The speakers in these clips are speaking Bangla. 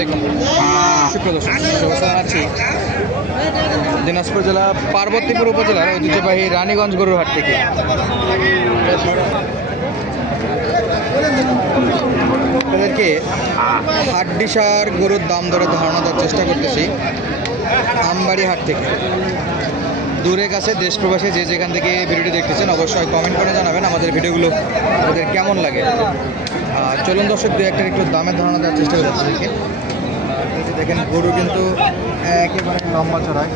আলাইকুম সুপ্রিয় দর্শক, শুভেচ্ছা জানাচ্ছি দিনাজপুর জেলা পার্বতীপুর উপজেলার ঐতিহ্যবাহী রানীগঞ্জ গরুর হাট থেকে। তাদেরকে হাড্ডিসার গরুর দাম দরে ধারণা দেওয়ার চেষ্টা করতেছি আমবাড়ি হাট থেকে। দূরে কাছে দেশ প্রবাসে যে যেখান থেকে ভিডিওটি দেখতেছেন অবশ্যই কমেন্ট করে জানাবেন আমাদের ভিডিওগুলো আপনাদের কেমন লাগে। চলুন দর্শক, দু একটা একটু দামের ধারণা দেওয়ার চেষ্টা করি আপনাদেরকে। দেখেন গরু কিন্তু একেবারে লম্বা চড়ায়।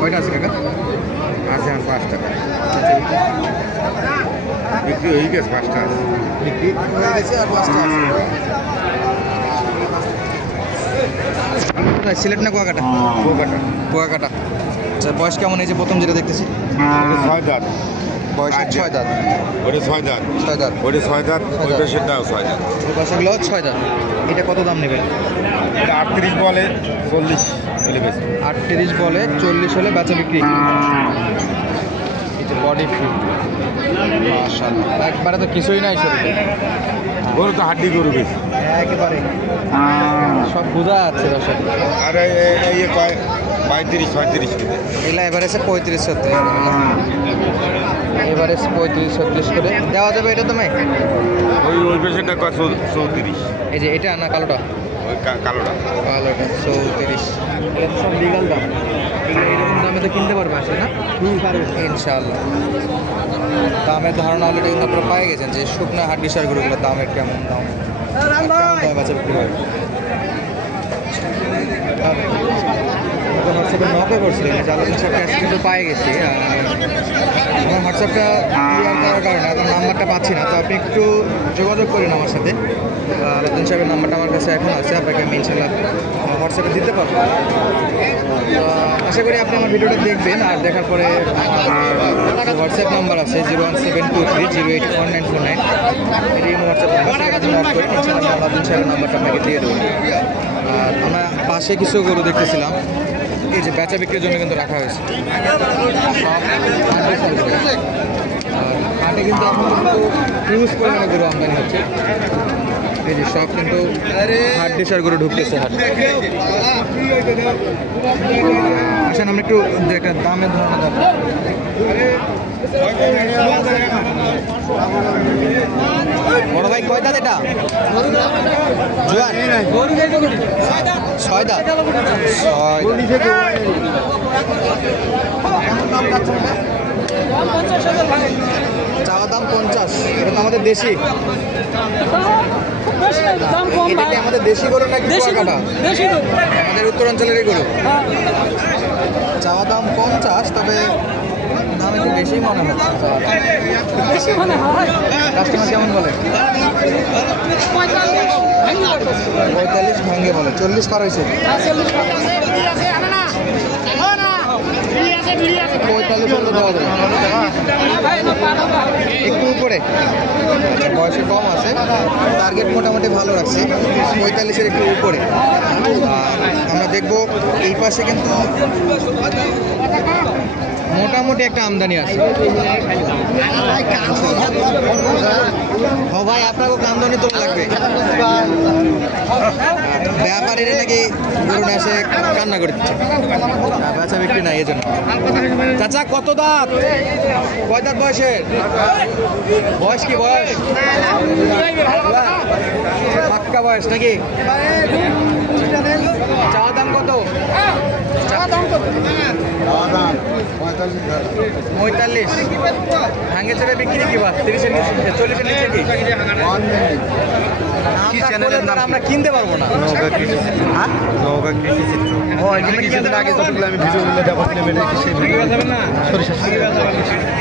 কয়টা আছে কাকা? আছে 5টা বিক্রি হয়ে গেছে, 5টা আছে বিক্রি হয়ে গেছে আর 5টা আছে। সিলেট না কুয়াকাটা? কুয়াকাটা। কুয়াকাটা। আচ্ছা, বয়স কেমন? এই যে প্রথম যেটা দেখতেছি 6 দাঁত। বয়স 6 দাঁত। ওটা 6 দাঁত। 6 দাঁত। ওটা 6 দাঁত। ওই পেশেন্টটাও 6 দাঁত। ওই পাশেগুলো 6 দাঁত। এটা কত দাম নেবেন? এটা 38 বলে 40 বলে বেশি। 38 বলে 40 হলে বেচা বিক্রি। এই যে বডি ফিট, মাশাআল্লাহ, একবারে তো কিছুই নাই শরীরে। গরু তো হাড্ডি গরু বেশি একেবারে সব বোঝা যাচ্ছে দর্শক। আর এই 35 36 কেজি। এগুলা এভারেজে 35-36, এভারেজ 35-36 করে দেওয়া যাবে। এটা তুমি ওই পেশেন্টটা কয় 34। এই যে এটা না কালোটা? ওই কালোটা 34। এটা সব লিগাল দাম। এরকম দামে তো কিনতে পারবে আসলে না? ইনশাআল্লাহ। দামের ধারণা অলরেডি কিন্তু আপনারা পেয়ে গেছেন যে শুকনো হাড্ডি সার গরুগুলোর দামের কেমন দাম, কেমন দামে বেচা বিক্রি হয়। হোয়াটসঅ্যাপে নকও করছিলেন যে আলোচনা সব ক্যাশ কিন্তু পেয়ে গেছি। আমার হোয়াটসঅ্যাপটা ক্লিয়ার করার কারণে আপনার নাম্বারটা পাচ্ছি না, তো আপনি একটু যোগাযোগ করেন আমার সাথে। আলোচনা সাহেবের নাম্বারটা আমার কাছে এখন আছে, আপনাকে আমি ইনশাল্লাহ হোয়াটসঅ্যাপে দিতে পারবো। আশা করি আপনি আমার ভিডিওটা দেখবেন, আর দেখার পরে হোয়াটসঅ্যাপ নাম্বার আছে 01723 0844949, এটি হোয়াটসঅ্যাপ নাম্বার, সেখানে নক করে ইনশাল্লাহ আমি আলোচনা সাহেবের নাম্বারটা আপনাকে দিয়ে দেবো। আর আমরা পাশে কিছু গরু দেখতেছিলাম, এই যে বেচা বিক্রির জন্য কিন্তু রাখা হয়েছে। আর হাটে কিন্তু এখন কিন্তু হিউজ পরিমাণে গরু আমদানি হচ্ছে। এই যে সব কিন্তু হাড্ডিসার গরু ঢুকতেছে হাট। আসেন আমরা একটু একটা দামের ধারণা দেব। বড় ভাই কয় দাঁত এটা? জোয়ান 6 দাঁত। চাওয়া দাম 50। এটা তো আমাদের দেশি, এটা কি আমাদের দেশি গরু নাকি কুয়াকাটা? আমাদের উত্তরাঞ্চলেরই গরু। চাওয়া দাম 50, তবে দাম একটু বেশি মনে হচ্ছে। কাস্টমার কেমন বলে? 45 ভাঙ্গে বলে। 40 পার হয়েছে। 45 হলে দেওয়া যাবে, একটু উপরে। বয়সে কম আছে, টার্গেট মোটামুটি ভালো রাখছে, 45-এর একটু উপরে। আমরা দেখবো এই পাশে কিন্তু মোটামুটি একটা আমদানি আছে। ও ভাই, আপনাকে আমদানি তোলা লাগবে। ব্যাপারীরা নাকি গরু এসে কান্না করে দিচ্ছে, বেচা বিক্রি নাই এই জন্য। চাচা কত দাঁত? কয় দাঁত বয়সের? বয়স কি বয়স? পাক্কা বয়স নাকি? চাওয়া দাম কত? 45। ভাঙে চলে বিক্রি কি বা 30-এর নিচে 40-এর নিচে কি? আমরা কিনতে পারবো না।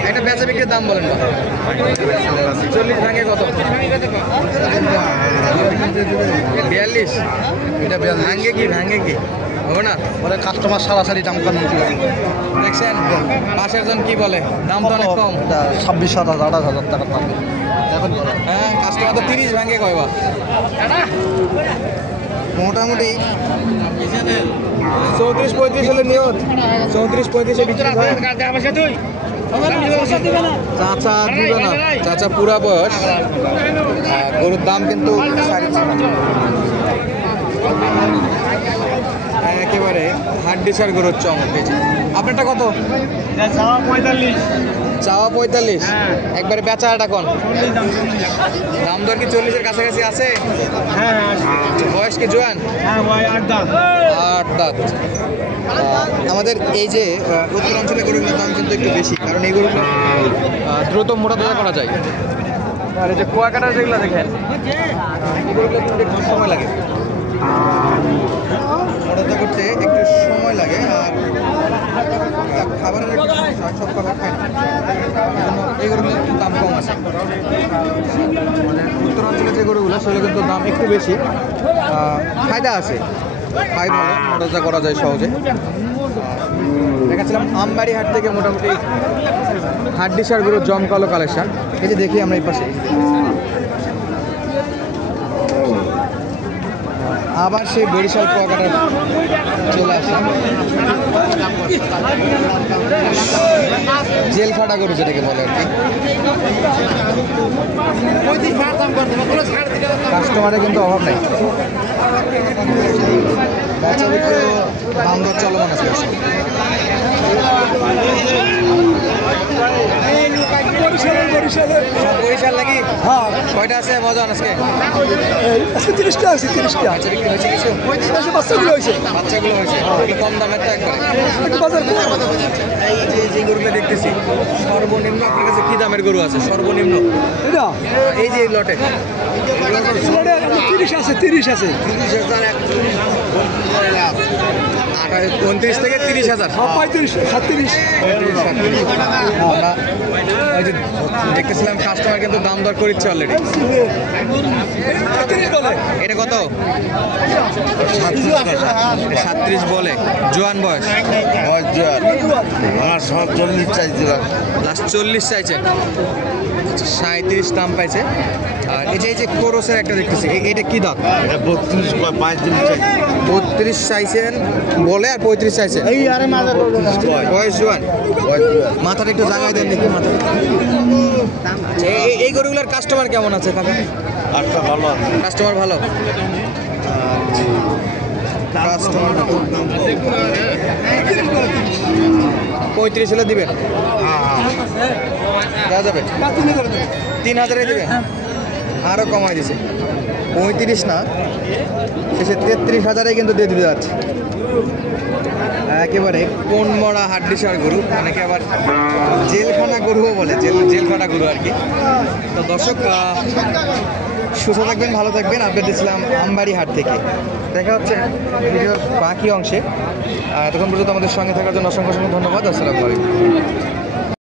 একটা বেচা বিক্রির দাম বলেন না। 40 ভাঙে কত? 42। এটা ভাঙে কি? ভাঙে কি হবে না? ওরা কাস্টমার সারাসারি দাম কম দেখছেন পাশের জন কি বলে? দাম তো অনেক কম। 26,000 28,000 টাকা দাম। হ্যাঁ, কাস্টমার তো 30 ভাঙে কয়বা। মোটামুটি 34-35 হলে নিয়ত। 34-35-এ বিক্রি হয়। চাচা দিবে না, চাচা পুরা বয়স। গরুর দাম কিন্তু 6.5। একেবারে হাড্ডিসার গরুর চমক পেয়েছি। আপনারটা কত? চাওয়া 45, একবারে বেচা আটা কোন দাম দর কি 40-এর কাছাকাছি আছে? বয়স কি জোয়ান? 8 দাঁত। আমাদের এই যে উত্তর অঞ্চলে গরুগুলোর দাম কিন্তু একটু বেশি, কারণ এই গরুগুলো দ্রুত মোটা তাজা করা যায়। আর এই যে কুয়াকাটা যেগুলো দেখেন, এই গরুগুলো কিন্তু একটু সময় লাগে মোটা করতে, একটু সময় লাগে। আর খাবারের একটু সমস্যা, সব খাবার খায় না, এই গরুগুলোর একটু দাম কম আছে। উত্তর অঞ্চলে যে গরুগুলো সেগুলো কিন্তু দাম একটু বেশি, ফায়দা আছে, খাই ভালো, মোটা করা যায় সহজে। দেখাচ্ছিলাম আমবাড়ি হাট থেকে মোটামুটি হাড্ডিসার গরুর জমকালো কালেকশন। এই যে দেখি আমরা এই পাশে আবার সেই বরিশাল কুয়াকাটা চলে আসলাম। জেল খাটা গরু যেটাকে বলে আর কি। কাস্টমারের কিন্তু অভাব নেই, বেচা বিক্রি দাম দর চলমান আছে। বরিশাল নাকি? হ্যাঁ, কয়টা আছে মজা আজকে? আজকে 30টা আছে, 30টা। বাচ্চা বিক্রি হয়েছে কিছু? বাচ্চাগুলো হয়েছে, বাচ্চাগুলো হয়েছে একটু কম দামের তো একবারে। একটু বাজার কম। এই যে গরুগুলো দেখতেছি, সর্বনিম্ন আপনার কাছে কি দামের গরু আছে সর্বনিম্ন? এটা এই যে লটে 30 আছে, 30 আছে। 29 থেকে 30,000। 35, 37। আমরা এই যে দেখতেছিলাম কাস্টমার কিন্তু দাম দর করছে অলরেডি। এটা কত? 37 বলে। জোয়ান বয়স? আমার 40 চাইছিলাম। লাস্ট 40 চাইছে, 37 দাম পাইছে। আর এই যে কোরসের একটা দেখতেছি, এটা কি দাম? 32 35 চাই। 32 চাইছেন বলে, আর 35 চাইছে। এই আরে মাজার বয়স জোয়ান, মাথাটা একটু জায়গায় দেন দেখি মাথা। এই গরুগুলোর কাস্টমার কেমন আছে কাকা? আচ্ছা, ভালো আছে। কাস্টমার ভালো, কাস্টমার 35 হলে দিবেন, দেওয়া যাবে? 3,000 দিবেন, আরও কমাই দিছে। 35 না, শেষে 33,000 কিন্তু দিয়ে দিতে যাচ্ছে। একেবারে কোন মরা হাড্ডিসার গরু, অনেকে আবার জেলখানা গরুও বলে, জেলখানা গরু আর কি। তো দর্শক, সুস্থ থাকবেন, ভালো থাকবেন। আপডেট দিচ্ছিলাম আমবাড়ি হাট থেকে। দেখা হচ্ছে ভিডিওর বাকি অংশে। তখন পর্যন্ত আমাদের সঙ্গে থাকার জন্য অসংখ্য ধন্যবাদ। আসসালামু আলাইকুম।